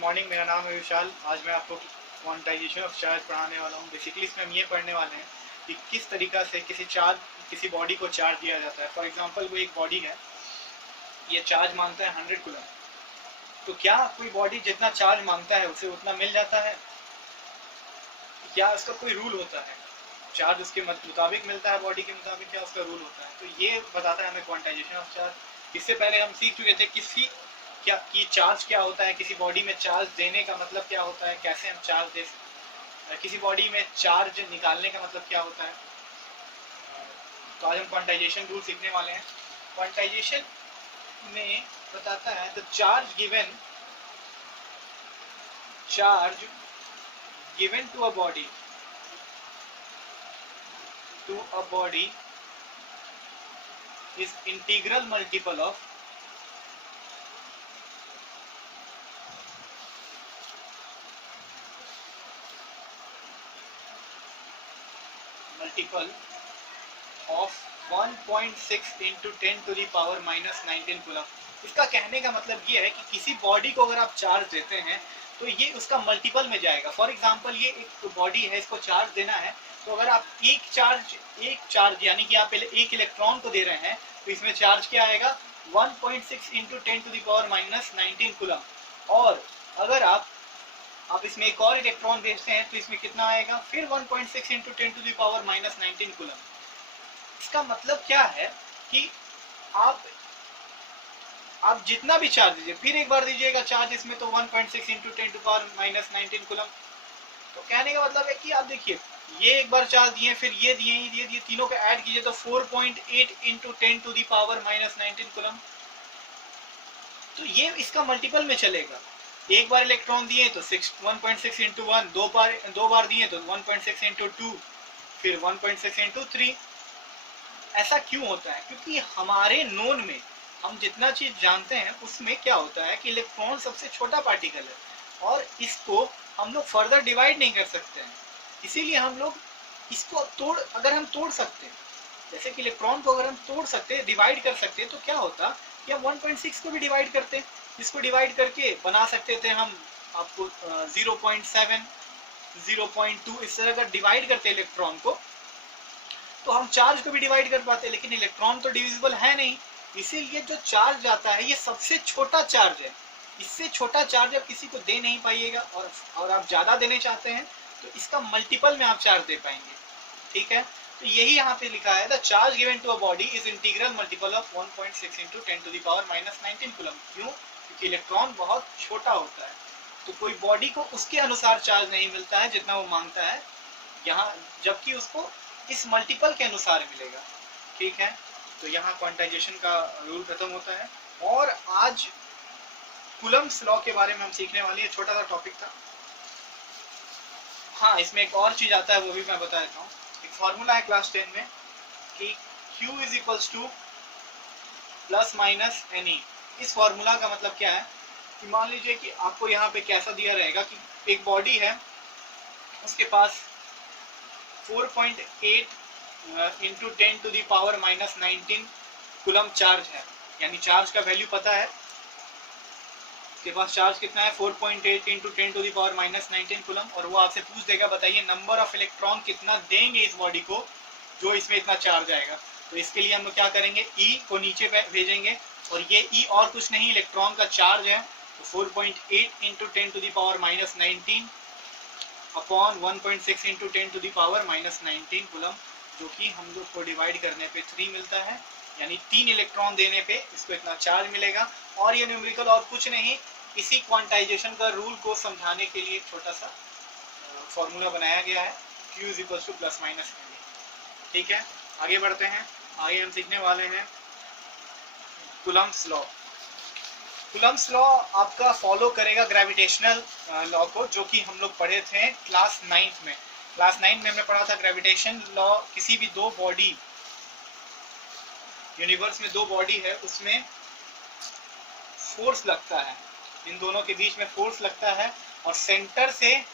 Morning, मेरा नाम है विशाल। आज मैं आपको क्वांटाइजेशन ऑफ चार्ज पढ़ाने वाला हूँ। बेसिकली इसमें हम ये पढ़ने वाले हैं कि किस तरीक़ा से किसी बॉडी को चार्ज दिया जाता है। फॉर एग्जांपल कोई एक बॉडी है, ये चार्ज मांगता है 100 कूलम। तो क्या कोई बॉडी जितना चार्ज मांगता है उसे उतना मिल जाता है? क्या इसका कोई रूल होता है? चार्ज उसके मुताबिक मिलता है, बॉडी के मुताबिक, क्या उसका रूल होता है? तो ये बताता है हमें क्वांटाइजेशन ऑफ चार्ज। इससे पहले हम सीख चुके थे कि चार्ज क्या होता है, किसी बॉडी में चार्ज देने का मतलब क्या होता है, कैसे हम चार्ज दे, किसी बॉडी में चार्ज निकालने का मतलब क्या होता है। तो आज हम क्वांटाइजेशन रूल सीखने वाले हैं। क्वांटाइजेशन में बताता है the charge given to a body is integral multiple of multiple of 1.6 into 10 to the power minus 19 coulomb. इसका कहने का मतलब ये है कि किसी बॉडी को अगर आप चार्ज देते हैं तो ये उसका मल्टीपल में जाएगा। फॉर एग्जांपल ये एक बॉडी है, इसको चार्ज देना है, तो अगर आप एक चार्ज यानी कि आप पहले एक इलेक्ट्रॉन को दे रहे हैं तो इसमें चार्ज क्या आएगा 1.6 into 10 to the power minus 19 coulomb. और अगर आप इसमें एक और इलेक्ट्रॉन भेजते हैं तो इसमें कितना आएगा, फिर 1.6 into 10 to the power minus 19 coulomb. इसका मतलब क्या है कि आप जितना भी चार्ज दीजिए, फिर एक बार दीजिएगा चार्ज इसमें तो 1.6 into 10 to power minus 19 coulomb. तो कहने का मतलब है कि आप देखिए, ये एक बार चार्ज दिए, फिर ये दिए, तीनों को ऐड कीजिए तो 4.8 into 10 to the power minus 19 coulomb. तो ये इसका मल्टीपल में चलेगा। एक बार इलेक्ट्रॉन दिए तो 1.6 इंटू 1, दो बार दिए तो 1.6 इंटू 2, फिर 1.6 इंटू 3। ऐसा क्यों होता है? क्योंकि हमारे नोन में हम जितना चीज जानते हैं उसमें क्या होता है कि इलेक्ट्रॉन सबसे छोटा पार्टिकल है और इसको हम लोग फर्दर डिवाइड नहीं कर सकते हैं। इसीलिए हम लोग इसको अगर हम तोड़ सकते हैं, जैसे कि इलेक्ट्रॉन को अगर हम तोड़ सकते हैं, डिवाइड कर सकते हैं, तो क्या होता कि हम 1.6 को भी डिवाइड करते हैं। इसको डिवाइड करके बना सकते थे हम आपको 0.7, 0.2, इस तरह का डिवाइड करते इलेक्ट्रॉन को, तो हम चार्ज को भी डिवाइड कर पाते। लेकिन इलेक्ट्रॉन तो डिविजिबल है नहीं, इसीलिए जो चार्ज जाता है ये सबसे छोटा चार्ज है। इससे छोटा चार्ज आप किसी को दे नहीं पाइएगा, और आप ज्यादा देने चाहते हैं तो इसका मल्टीपल में आप चार्ज दे पाएंगे। ठीक है, तो यही यहाँ पे लिखा है, the charge given to a body is integral multiple of 1.6 into 10 to the power minus 19 coulomb. क्यों? क्योंकि इलेक्ट्रॉन बहुत छोटा होता है, तो कोई बॉडी को उसके अनुसार चार्ज नहीं मिलता है जितना वो मांगता है यहाँ, जबकि उसको इस मल्टीपल के अनुसार मिलेगा। ठीक है, तो यहाँ क्वांटाइजेशन का रूल खत्म होता है। और आज कूलम्स लॉ के बारे में हम सीखने वाले, छोटा सा टॉपिक था। हाँ, इसमें एक और चीज आता है, वो भी मैं बता देता हूँ। एक फॉर्मूला है क्लास 10 में कि Q is equals two plus minus NE। इस फॉर्मूला का मतलब क्या है कि मान लीजिए कि आपको यहाँ पे कैसा दिया रहेगा कि एक बॉडी है, उसके पास 4.8 into 10 to the power minus 19 coulomb charge है। यानी चार्ज का वैल्यू पता है, उसके पास चार्ज कितना है 4.8 into 10 to the power minus 19 coulomb. और वो आपसे पूछ देगा बताइए नंबर ऑफ इलेक्ट्रॉन कितना देंगे इस बॉडी को जो इसमें इतना चार्ज आएगा। तो इसके लिए हम लोग क्या करेंगे, E को नीचे भेजेंगे, और ये E और कुछ नहीं, इलेक्ट्रॉन का चार्ज है। तो 4.8 into 10 to the power minus 19 upon 1.6 into 10 to the power minus 19 coulomb, जो कि हम लोग को डिवाइड करने पे 3 मिलता है। यानी 3 इलेक्ट्रॉन देने पे इसको इतना चार्ज मिलेगा। और ये न्यूमेरिकल और कुछ नहीं, इसी क्वांटाइजेशन का रूल को समझाने के लिए छोटा सा फॉर्मूला बनाया गया है, Q is equals two plus minus NE। ठीक है, आगे बढ़ते हैं। आगे हम सीखने वाले हैं कूलम्स लॉ। कूलम्स लॉ आपका फॉलो करेगा ग्रेविटेशनल लॉ को, जो कि हम लोग पढ़े थे क्लास 9 में। क्लास 9 में हमने पढ़ा था ग्रेविटेशन लॉ। किसी भी दो बॉडी, यूनिवर्स में दो बॉडी है, उसमें फोर्स लगता है, इन दोनों के बीच में फोर्स लगता है, और सेंटर से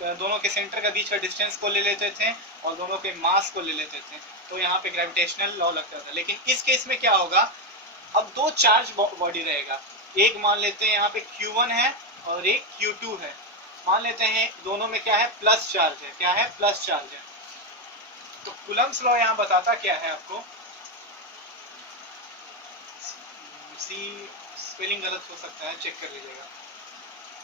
दोनों के सेंटर का बीच का डिस्टेंस को ले लेते थे और दोनों के मास को ले लेते थे, तो यहाँ पे ग्रेविटेशनल लॉ लगता था। लेकिन इस केस में क्या होगा, अब दो चार्ज बॉडी रहेगा। एक मान लेते हैं यहाँ पे Q1 है और एक Q2 है। मान लेते हैं दोनों में क्या है, प्लस चार्ज है। क्या है, प्लस चार्ज है। तो कूलम्ब्स लॉ यहाँ बताता क्या है आपको, सी स्पेलिंग गलत हो सकता है, चेक कर लीजिएगा।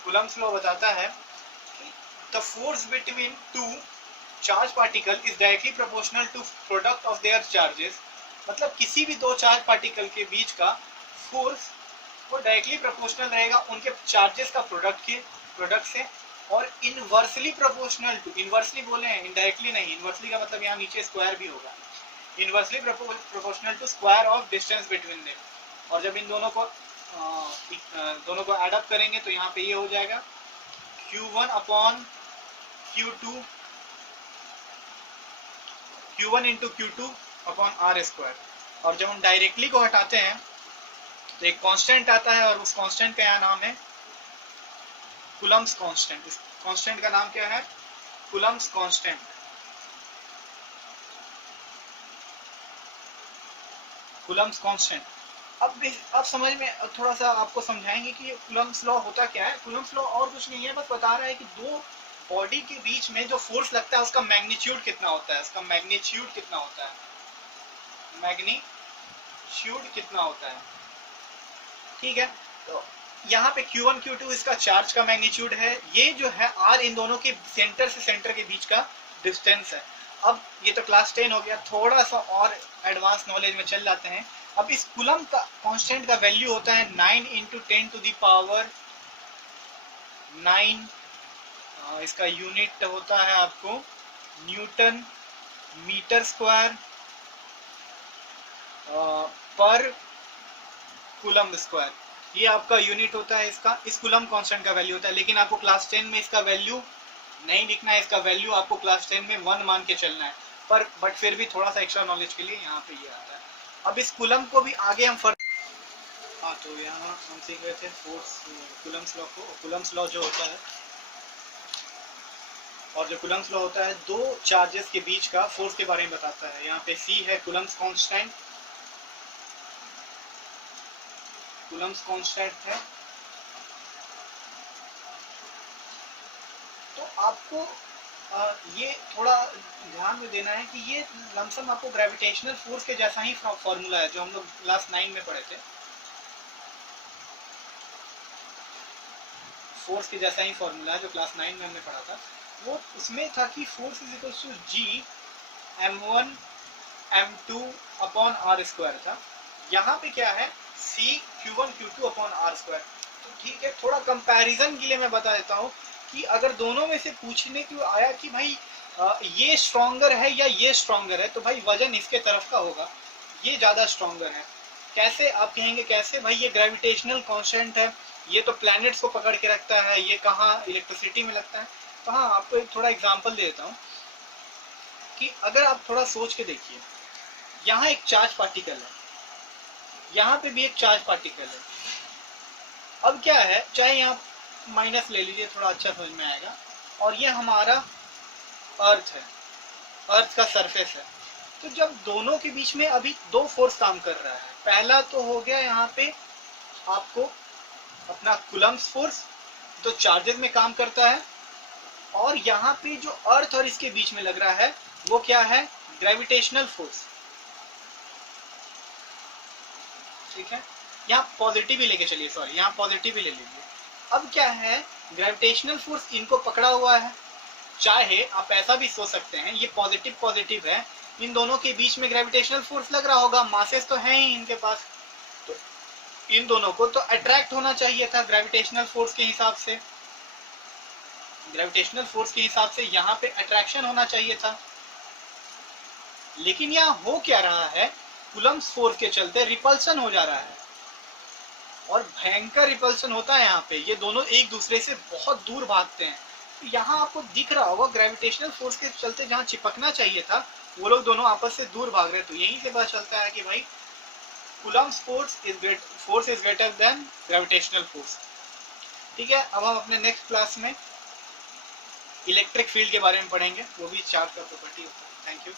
कूलम्ब्स लॉ बताता है कि the force between two charge particle is directly proportional to product of their charges. मतलब किसी भी दो चार्ज पार्टिकल के बीच का फोर्स वो डायरेक्टली प्रोपोर्शनल रहेगा उनके चार्जेस का प्रोडक्ट से, और इनवर्सली प्रोपोर्शनल टू, इनवर्सली बोले हैं, इनडायरेक्टली नहीं, इनवर्सली का मतलब यहाँ नीचे स्क्वायर भी होगा, inversely proportional to square of distance between them. और जब इन दोनों को एड अप करेंगे तो यहाँ पे ये हो जाएगा Q1 upon Q2, Q1 into Q2 upon R square. और जब हम डायरेक्टली को हटाते हैं तो एक कांस्टेंट आता है, और उस कांस्टेंट का यहाँ नाम है कूलम्ब्स कांस्टेंट। इस कांस्टेंट का नाम क्या है, कूलम्ब्स कांस्टेंट। Coulomb's constant. अब समझ में, थोड़ा सा आपको समझाएंगे कि ये कूलम्ब्स लॉ होता क्या है। कूलम्ब्स लॉ और कुछ नहीं है, बस बता रहा है कि दो बॉडी के बीच में जो फोर्स लगता है उसका मैग्नीट्यूड कितना होता है, उसका मैग्नीट्यूड कितना होता है, मैग्नीट्यूड कितना होता है। ठीक है, तो यहाँ पे Q1 Q2 इसका चार्ज का मैग्नीट्यूड है, ये जो है R इन दोनों के सेंटर से सेंटर के बीच का डिस्टेंस है। अब ये तो क्लास 10 हो गया, थोड़ा सा और एडवांस नॉलेज में चल जाते हैं। अब इस कूलम्ब का कांस्टेंट का वैल्यू होता है 9 इंटू 10 टू दी पावर 9। इसका यूनिट होता है आपको न्यूटन मीटर स्क्वायर पर कूलम्ब स्क्वायर। ये आपका यूनिट होता है इसका, इस कूलम्ब कांस्टेंट का वैल्यू होता है। लेकिन आपको क्लास 10 में इसका वैल्यू नहीं लिखना है, इसका वैल्यू आपको क्लास 10 में 1 मान के चलना है। बट फिर भी थोड़ा सा एक्स्ट्रा नॉलेज के लिए यहाँ पे ये आता है। अब इस कूलम्ब को भी आगे हम हाँ, तो यहाँ हम सीख रहे थे फोर्स कूलम्ब्स लॉ को। कूलम्ब्स लॉ जो होता है, और जो कूलम्ब्स लॉ होता है दो चार्जेस के बीच का फोर्स के बारे में बताता है। यहाँ पे C है कूलम्ब्स कांस्टेंट, कूलम्ब्स कांस्टेंट है। तो आपको ये थोड़ा ध्यान में देना है कि ये लमसम आपको ग्रेविटेशनल फोर्स के जैसा ही फॉर्मूला है जो हम लोग क्लास 9 में पढ़े थे। फोर्स के जैसा ही फॉर्मूला है जो क्लास 9 में हमने पढ़ा था। वो उसमें था कि force is equal to G m1 m2 upon R square था। यहाँ पे क्या है, C Q1 Q2 upon R square. तो ठीक है, थोड़ा कंपैरिजन के लिए मैं बता देता हूँ कि अगर दोनों में से पूछने को आया कि भाई ये स्ट्रॉन्गर है या ये स्ट्रॉन्गर है, तो भाई वजन इसके तरफ का होगा, ये ज़्यादा स्ट्रॉन्गर है। कैसे आप कहेंगे, कैसे भाई, ये ग्रेविटेशनल कांस्टेंट है, ये तो प्लैनेट्स को पकड़ के रखता है, ये कहाँ इलेक्ट्रिसिटी में लगता है। तो हाँ, आपको एक थोड़ा एग्जांपल दे देता हूँ कि अगर आप थोड़ा सोच के देखिए, यहाँ एक चार्ज पार्टिकल है, यहाँ पे भी एक चार्ज पार्टिकल है। अब क्या है, चाहे यहाँ माइनस ले लीजिए, थोड़ा अच्छा समझ में आएगा। और ये हमारा अर्थ है, अर्थ का सरफेस है। तो जब दोनों के बीच में अभी दो फोर्स काम कर रहा है, पहला तो हो गया यहाँ पे आपको अपना कूलम्ब्स फोर्स जो चार्जेस में काम करता है, और यहाँ पे जो अर्थ और इसके बीच में लग रहा है वो क्या है, ग्रेविटेशनल फोर्स। ठीक है, यहाँ पॉजिटिव ही लेके चलिए, सॉरी यहाँ पॉजिटिव ही ले लीजिए। अब क्या है, ग्रेविटेशनल फोर्स इनको पकड़ा हुआ है। चाहे आप ऐसा भी सोच सकते हैं, ये पॉजिटिव पॉजिटिव है, इन दोनों के बीच में ग्रेविटेशनल फोर्स लग रहा होगा, मासेस तो है ही इनके पास, तो इन दोनों को तो अट्रैक्ट होना चाहिए था ग्रेविटेशनल फोर्स के हिसाब से। ग्रेविटेशनल फोर्स के हिसाब से यहाँ पे अट्रैक्शन होना चाहिए था। लेकिन यहाँ हो क्या रहा है, कूलम्ब्स फोर्स के चलते रिपल्सन हो जा रहा है, और भयंकर रिपल्सन होता है यहाँ पे। ये दोनों एक दूसरे से बहुत दूर भागते हैं। तो यहाँ आपको दिख रहा होगा ग्रेविटेशनल फोर्स के चलते जहाँ चिपकना चाहिए था वो लोग दोनों आपस से दूर भाग रहे हैं। तो यहीं से पता चलता है कि भाई Coulomb's force is greater than gravitational force. ठीक है, अब हम अपने नेक्स्ट क्लास में इलेक्ट्रिक फील्ड के बारे में पढ़ेंगे, वो भी चार्ज का प्रॉपर्टी होता है। Thank you.